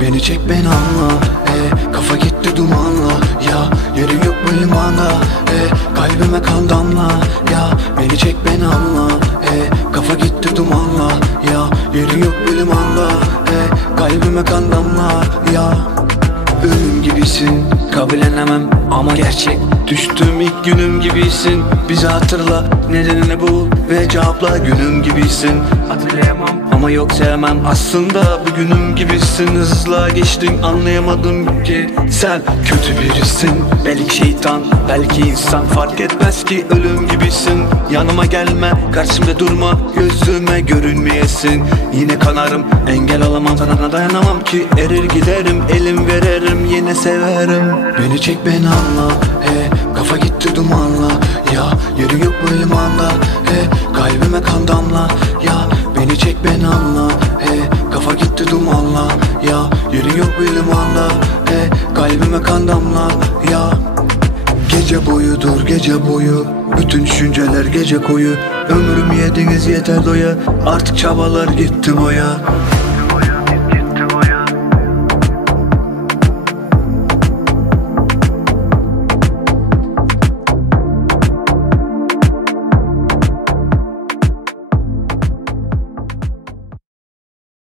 Beni çek beni anla, kafa gitti dumanla. Ya yerin yok bu limanda, kalbime kan damla. Ya beni çek beni anla, kafa gitti dumanla. Ya yerin yok bu limanda, kalbime kan damla. Ya ölüm gibisin, kabullenemem ama gerçek. Düştüğüm ilk günüm gibisin. Bizi hatırla, nedenini bul ve cevapla. Günüm gibisin, hatırlayamam ama yok sevmem. Aslında bugünüm gibisin. Hızla geçtin, anlayamadım ki sen kötü birisin. Belki şeytan, belki insan, fark etmez ki ölüm gibisin. Yanıma gelme, karşımda durma, gözüme görünmeyesin. Yine kanarım, engel olamam, sana dayanamam ki. Erir giderim, elim veririm, yine severim. Beni çek beni anla, kafa gitti dumanla. Ya yerin yok bu limanda, kalbime kan damla. Ya beni çek beni anla, kafa gitti dumanla. Ya yerin yok bu limanda, kalbime kan damla. Ya gece boyudur gece boyu, bütün düşünceler gece koyu. Ömrümü yediniz yeter doya, artık çabalar gitti boya.